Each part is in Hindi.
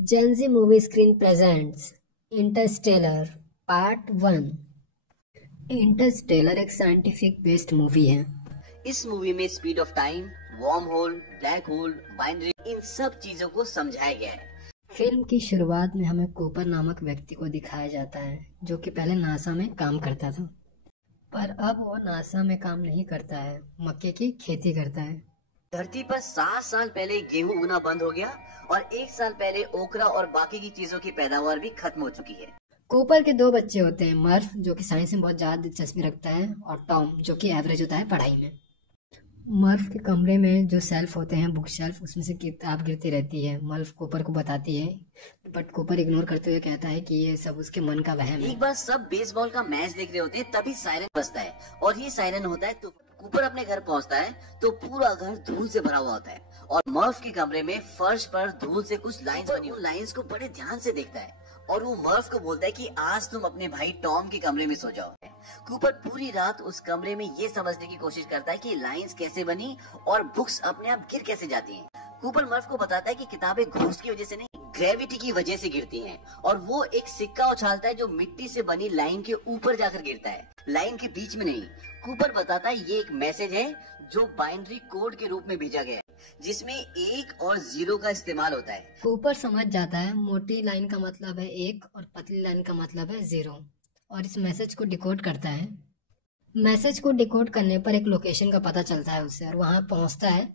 Gen Z Movie Screen presents Interstellar Part 1। Interstellar एक साइंटिफिक बेस्ड मूवी है। इस मूवी में speed of time, worm hole, black hole, binary, इन सब चीजों को समझाया गया है। फिल्म की शुरुआत में हमें कूपर नामक व्यक्ति को दिखाया जाता है जो कि पहले नासा में काम करता था, पर अब वो नासा में काम नहीं करता है, मक्के की खेती करता है। धरती पर 7 साल पहले गेहूं उगना बंद हो गया और 1 साल पहले ओकरा और बाकी की चीजों की पैदावार भी खत्म हो चुकी है। कूपर के दो बच्चे होते हैं, मर्फ जो कि साइंस में बहुत ज्यादा दिलचस्पी रखता है और टॉम जो कि एवरेज होता है पढ़ाई में। मर्फ के कमरे में जो शेल्फ होते हैं, बुक शेल्फ, उसमें से किताब गिरती रहती है। मर्फ कूपर को बताती है, बट कूपर इग्नोर करते हुए कहता है कि ये सब उसके मन का वहम है। एक बार सब बेसबॉल का मैच देख रहे होते हैं, तभी सायरन बजता है और ये सायरन होता है तो कूपर अपने घर पहुंचता है तो पूरा घर धूल से भरा हुआ होता है और मर्फ के कमरे में फर्श पर धूल से कुछ लाइंस बनी, उन लाइंस को बड़े ध्यान से देखता है और वो मर्फ को बोलता है कि आज तुम अपने भाई टॉम के कमरे में सो जाओ। कूपर पूरी रात उस कमरे में ये समझने की कोशिश करता है कि लाइंस कैसे बनी और बुक्स अपने आप गिर कैसे जाती हैं। कूपर मर्फ को बताता है कि किताबें घूस की वजह से नहीं, ग्रेविटी की वजह से गिरती हैं और वो एक सिक्का उछालता है जो मिट्टी से बनी लाइन के ऊपर जाकर गिरता है, लाइन के बीच में नहीं। कूपर बताता है ये एक मैसेज है जो बाइनरी कोड के रूप में भेजा गया है जिसमें 1 और 0 का इस्तेमाल होता है। कूपर समझ जाता है मोटी लाइन का मतलब है 1 और पतली लाइन का मतलब है 0 और इस मैसेज को डिकोड करता है। मैसेज को डिकोड करने पर एक लोकेशन का पता चलता है उसे और वहां पहुंचता है।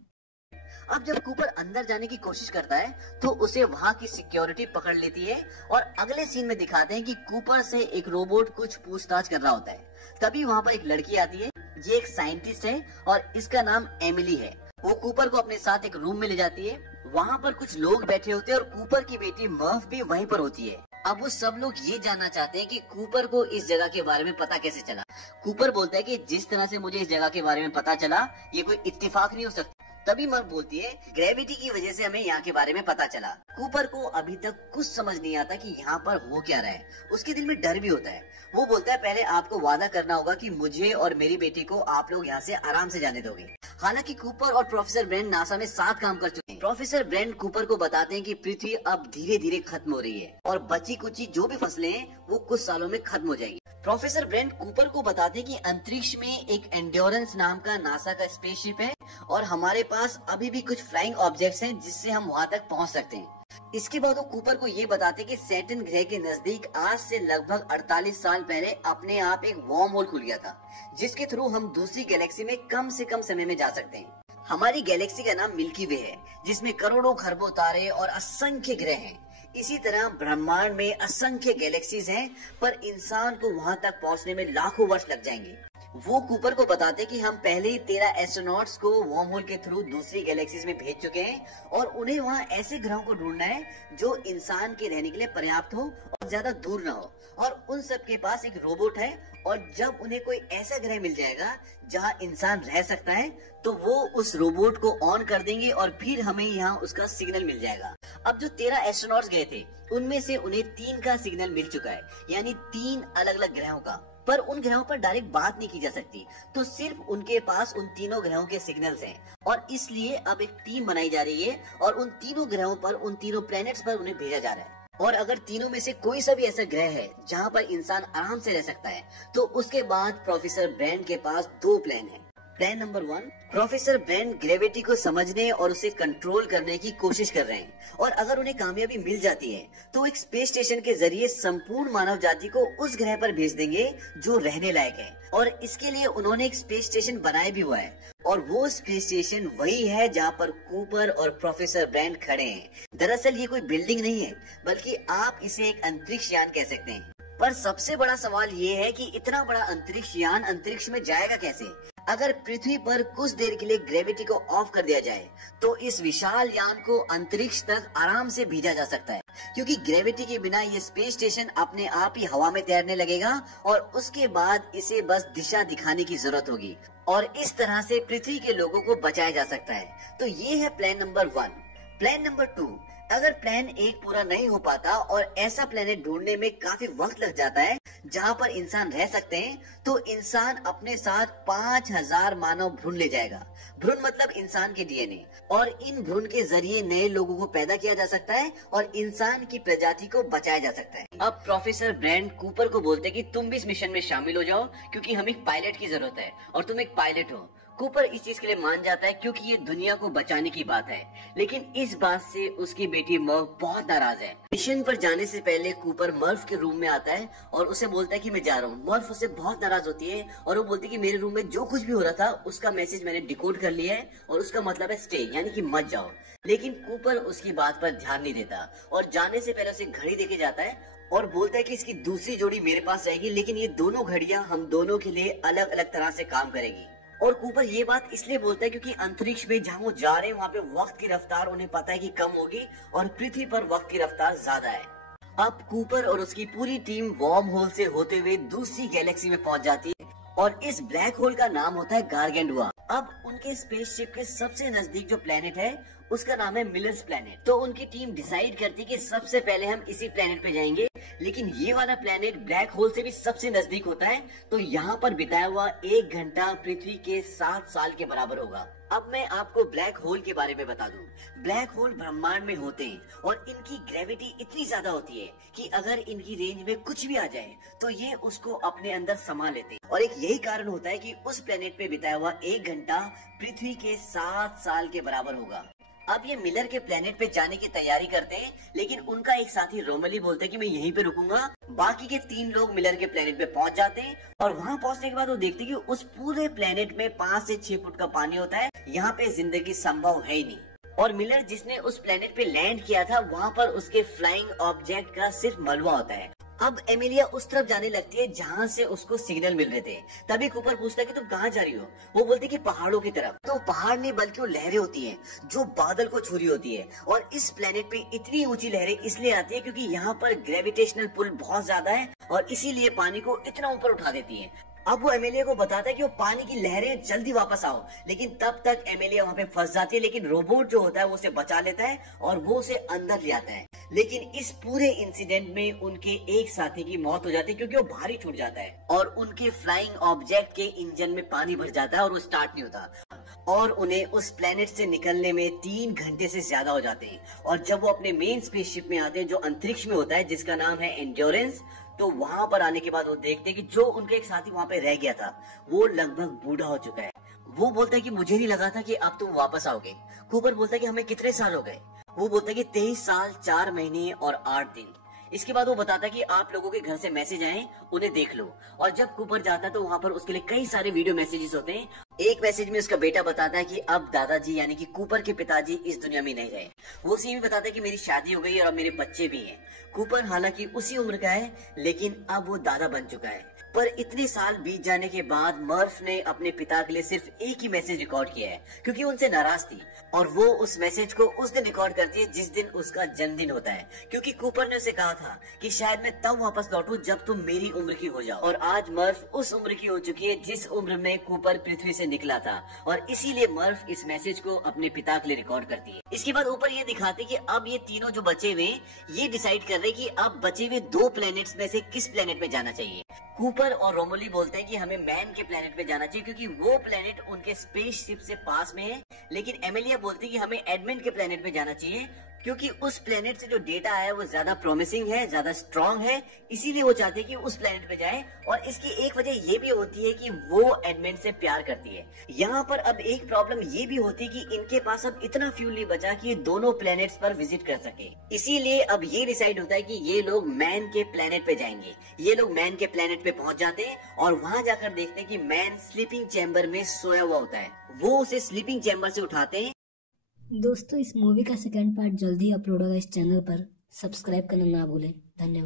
अब जब कूपर अंदर जाने की कोशिश करता है तो उसे वहाँ की सिक्योरिटी पकड़ लेती है और अगले सीन में दिखाते हैं कि कूपर से एक रोबोट कुछ पूछताछ कर रहा होता है। तभी वहाँ पर एक लड़की आती है, ये एक साइंटिस्ट है और इसका नाम एमिली है। वो कूपर को अपने साथ एक रूम में ले जाती है, वहाँ पर कुछ लोग बैठे होते हैं और कूपर की बेटी मर्फ भी वहीं पर होती है। अब वो सब लोग ये जानना चाहते हैं कि कूपर को इस जगह के बारे में पता कैसे चला। कूपर बोलता है कि जिस तरह से मुझे इस जगह के बारे में पता चला ये कोई इत्तेफाक नहीं हो सकता। तभी मर्फ बोलती है ग्रेविटी की वजह से हमें यहाँ के बारे में पता चला। कूपर को अभी तक कुछ समझ नहीं आता कि यहाँ पर हो क्या रहा है, उसके दिल में डर भी होता है। वो बोलता है पहले आपको वादा करना होगा कि मुझे और मेरी बेटी को आप लोग यहाँ से आराम से जाने दोगे। हालांकि कूपर और प्रोफेसर ब्रेंड नासा में साथ काम कर चुके हैं। प्रोफेसर ब्रेंड कूपर को बताते हैं कि पृथ्वी अब धीरे धीरे खत्म हो रही है और बची कुची जो भी फसलें हैं वो कुछ सालों में खत्म हो जाएगी। प्रोफेसर ब्रेंड कूपर को बताते हैं कि अंतरिक्ष में एक एंड्योरेंस नाम का नासा का स्पेसशिप है और हमारे पास अभी भी कुछ फ्लाइंग ऑब्जेक्ट्स हैं जिससे हम वहां तक पहुंच सकते हैं। इसके बाद वो कूपर को ये बताते हैं कि सैटर्न ग्रह के नजदीक आज से लगभग 48 साल पहले अपने आप एक वार्म होल खुल गया था जिसके थ्रू हम दूसरी गैलेक्सी में कम से कम समय में जा सकते हैं। हमारी गैलेक्सी का नाम मिल्की वे है जिसमें करोड़ों खरबों तारे और असंख्य ग्रह हैं। इसी तरह ब्रह्मांड में असंख्य गैलेक्सीज हैं पर इंसान को वहां तक पहुंचने में लाखों वर्ष लग जाएंगे। वो कूपर को बताते कि हम पहले ही 13 एस्ट्रोनॉट्स को वर्म होल के थ्रू दूसरी गैलेक्सीज में भेज चुके हैं और उन्हें वहाँ ऐसे ग्रहों को ढूंढना है जो इंसान के रहने के लिए पर्याप्त हो और ज्यादा दूर न हो। और उन सब के पास एक रोबोट है और जब उन्हें कोई ऐसा ग्रह मिल जाएगा जहाँ इंसान रह सकता है तो वो उस रोबोट को ऑन कर देंगे और फिर हमें यहाँ उसका सिग्नल मिल जाएगा। अब जो 13 एस्ट्रोनॉट्स गए थे उनमें से उन्हें 3 का सिग्नल मिल चुका है, यानी 3 अलग अलग ग्रहों का, पर उन ग्रहों पर डायरेक्ट बात नहीं की जा सकती तो सिर्फ उनके पास उन तीनों ग्रहों के सिग्नल्स हैं और इसलिए अब एक टीम बनाई जा रही है और उन तीनों ग्रहों पर, उन तीनों प्लैनेट्स पर उन्हें भेजा जा रहा है। और अगर तीनों में से कोई सा भी ऐसा ग्रह है जहाँ पर इंसान आराम से रह सकता है तो उसके बाद प्रोफेसर ब्रेंड के पास 2 प्लान है। Plan number 1, professor Brand gravity को समझने और उसे कंट्रोल करने की कोशिश कर रहे हैं और अगर उन्हें कामयाबी मिल जाती है तो एक स्पेस स्टेशन के जरिए संपूर्ण मानव जाति को उस ग्रह पर भेज देंगे जो रहने लायक है। और इसके लिए उन्होंने एक स्पेस स्टेशन बनाया भी हुआ है और वो स्पेस स्टेशन वही है जहाँ पर कूपर और प्रोफेसर ब्रेंड खड़े हैं। दरअसल ये कोई बिल्डिंग नहीं है बल्कि आप इसे एक अंतरिक्ष यान कह सकते हैं। पर सबसे बड़ा सवाल ये है कि इतना बड़ा अंतरिक्ष यान अंतरिक्ष में जाएगा कैसे? अगर पृथ्वी पर कुछ देर के लिए ग्रेविटी को ऑफ कर दिया जाए तो इस विशाल यान को अंतरिक्ष तक आराम से भेजा जा सकता है क्योंकि ग्रेविटी के बिना ये स्पेस स्टेशन अपने आप ही हवा में तैरने लगेगा और उसके बाद इसे बस दिशा दिखाने की जरूरत होगी और इस तरह से पृथ्वी के लोगों को बचाया जा सकता है। तो ये है प्लान नंबर 1। प्लान नंबर 2, अगर प्लान 1 पूरा नहीं हो पाता और ऐसा प्लेनेट ढूंढने में काफी वक्त लग जाता है जहाँ पर इंसान रह सकते हैं, तो इंसान अपने साथ 5000 मानव भ्रूण ले जाएगा। भ्रूण मतलब इंसान के डीएनए, और इन भ्रूण के जरिए नए लोगों को पैदा किया जा सकता है और इंसान की प्रजाति को बचाया जा सकता है। अब प्रोफेसर ब्रैंड कूपर को बोलते हैं कि तुम भी इस मिशन में शामिल हो जाओ, क्योंकि हमें एक पायलट की जरूरत है और तुम एक पायलट हो। कूपर इस चीज के लिए मान जाता है क्योंकि ये दुनिया को बचाने की बात है, लेकिन इस बात से उसकी बेटी मर्व बहुत नाराज है। मिशन पर जाने से पहले कूपर मर्व के रूम में आता है और उसे बोलता है कि मैं जा रहा हूँ। मर्व उससे बहुत नाराज होती है और वो बोलती है कि मेरे रूम में जो कुछ भी हो रहा था उसका मैसेज मैंने डिकोड कर लिया है और उसका मतलब है स्टे, यानी कि मत जाओ। लेकिन कूपर उसकी बात पर ध्यान नहीं देता और जाने से पहले उसे घड़ी देके जाता है और बोलता है कि इसकी दूसरी जोड़ी मेरे पास रहेगी, लेकिन ये दोनों घड़ियां हम दोनों के लिए अलग अलग तरह से काम करेगी। और कूपर ये बात इसलिए बोलता है क्योंकि अंतरिक्ष में जहाँ वो जा रहे हैं वहाँ पे वक्त की रफ्तार उन्हें पता है कि कम होगी और पृथ्वी पर वक्त की रफ्तार ज्यादा है। अब कूपर और उसकी पूरी टीम वॉर्म होल से होते हुए दूसरी गैलेक्सी में पहुंच जाती है और इस ब्लैक होल का नाम होता है गारगेंडुआ। अब उनके स्पेसशिप के सबसे नजदीक जो प्लेनेट है उसका नाम है मिलर्स प्लेनेट। तो उनकी टीम डिसाइड करती है कि सबसे पहले हम इसी प्लेनेट पे जाएंगे, लेकिन ये वाला प्लेनेट ब्लैक होल से भी सबसे नजदीक होता है, तो यहाँ पर बिताया हुआ 1 घंटा पृथ्वी के 7 साल के बराबर होगा। अब मैं आपको ब्लैक होल के बारे में बता दूं। ब्लैक होल ब्रह्मांड में होते हैं और इनकी ग्रेविटी इतनी ज्यादा होती है कि अगर इनकी रेंज में कुछ भी आ जाए तो ये उसको अपने अंदर समा लेते हैं, और एक यही कारण होता है कि उस प्लेनेट पे बिताया हुआ 1 घंटा पृथ्वी के 7 साल के बराबर होगा। अब ये मिलर के प्लेनेट पे जाने की तैयारी करते हैं, लेकिन उनका एक साथी रोमली बोलते हैं कि मैं यहीं पे रुकूंगा। बाकी के 3 लोग मिलर के प्लेनेट पे पहुंच जाते हैं और वहां पहुंचने के बाद वो देखते हैं कि उस पूरे प्लेनेट में 5 से 6 फुट का पानी होता है। यहाँ पे जिंदगी संभव है ही नहीं। और मिलर जिसने उस प्लेनेट पे लैंड किया था वहाँ पर उसके फ्लाइंग ऑब्जेक्ट का सिर्फ मलबा होता है। अब एमिलिया उस तरफ जाने लगती है जहाँ से उसको सिग्नल मिल रहे थे। तभी कूपर पूछता है कि तुम कहाँ जा रही हो? वो बोलती है कि पहाड़ों की तरफ। तो पहाड़ नहीं बल्कि वो लहरें होती हैं जो बादल को छू रही होती है, और इस प्लेनेट पे इतनी ऊंची लहरें इसलिए आती है क्योंकि यहाँ पर ग्रेविटेशनल पुल बहुत ज्यादा है और इसीलिए पानी को इतना ऊपर उठा देती है। अब वो एमिलिया को बताता है कि वो पानी की लहरें जल्दी वापस आओ, लेकिन तब तक एमिलिया वहाँ पे फंस जाती है। लेकिन रोबोट जो होता है वो उसे बचा लेता है और वो उसे अंदर ले आता है। लेकिन इस पूरे इंसिडेंट में उनके एक साथी की मौत हो जाती है क्योंकि वो भारी छूट जाता है और उनके फ्लाइंग ऑब्जेक्ट के इंजन में पानी भर जाता है और वो स्टार्ट नहीं होता और उन्हें उस प्लेनेट से निकलने में 3 घंटे से ज्यादा हो जाते हैं। और जब वो अपने मेन स्पेसशिप में आते हैं जो अंतरिक्ष में होता है जिसका नाम है एंड्योरेंस, तो वहां पर आने के बाद वो देखते हैं कि जो उनके एक साथी वहां पे रह गया था वो लगभग बूढ़ा हो चुका है। वो बोलता है कि मुझे नहीं लगा था कि अब तुम वापस आओगे। कूपर बोलता है कि हमें कितने साल हो गए? वो बोलता है कि 23 साल 4 महीने और 8 दिन। इसके बाद वो बताता है कि आप लोगों के घर से मैसेज आए, उन्हें देख लो। और जब कूपर जाता है तो वहाँ पर उसके लिए कई सारे वीडियो मैसेजेस होते हैं। एक मैसेज में उसका बेटा बताता है कि अब दादाजी यानी कि कूपर के पिताजी इस दुनिया में नहीं रहे। वो उसी में बताता है कि मेरी शादी हो गई और अब मेरे बच्चे भी हैं। कूपर हालांकि उसी उम्र का है, लेकिन अब वो दादा बन चुका है। पर इतने साल बीत जाने के बाद मर्फ ने अपने पिता के लिए सिर्फ एक ही मैसेज रिकॉर्ड किया है क्योंकि उनसे नाराज थी, और वो उस मैसेज को उस दिन रिकॉर्ड करती है जिस दिन उसका जन्मदिन होता है, क्योंकि कूपर ने उसे कहा था कि शायद मैं तब वापस लौटूं जब तुम मेरी उम्र की हो जाओ। और आज मर्फ उस उम्र की हो चुकी है जिस उम्र में कूपर पृथ्वी से निकला था, और इसीलिए मर्फ इस मैसेज को अपने पिता के लिए रिकॉर्ड करती है। इसके बाद ऊपर ये दिखाते कि अब ये तीनों जो बचे हुए ये डिसाइड कर रहे कि अब बचे हुए 2 प्लैनेट्स में से किस प्लैनेट पे जाना चाहिए। कूपर और रोमोली बोलते हैं कि हमें मैन के प्लेनेट पे जाना चाहिए क्योंकि वो प्लेनेट उनके स्पेसशिप से पास में है। लेकिन एमिलिया बोलती है कि हमें एडमंड के प्लेनेट पे जाना चाहिए क्योंकि उस प्लेनेट से जो डेटा आया वो ज्यादा प्रॉमिसिंग है, ज्यादा स्ट्रांग है, इसीलिए वो चाहते हैं कि उस प्लेनेट पे जाएं। और इसकी एक वजह ये भी होती है कि वो एडमंड से प्यार करती है। यहाँ पर अब एक प्रॉब्लम ये भी होती है कि इनके पास अब इतना फ्यूल नहीं बचा कि ये दोनों प्लेनेट्स पर विजिट कर सके। इसीलिए अब ये डिसाइड होता है कि ये लोग मैन के प्लेनेट पे जाएंगे। ये लोग मैन के प्लेनेट पे पहुंच जाते हैं और वहां जाकर देखते हैं कि मैन स्लीपिंग चैम्बर में सोया हुआ होता है। वो उसे स्लीपिंग चैम्बर से उठाते हैं। दोस्तों, इस मूवी का सेकंड पार्ट जल्दी अपलोड होगा इस चैनल पर। सब्सक्राइब करना ना भूलें। धन्यवाद।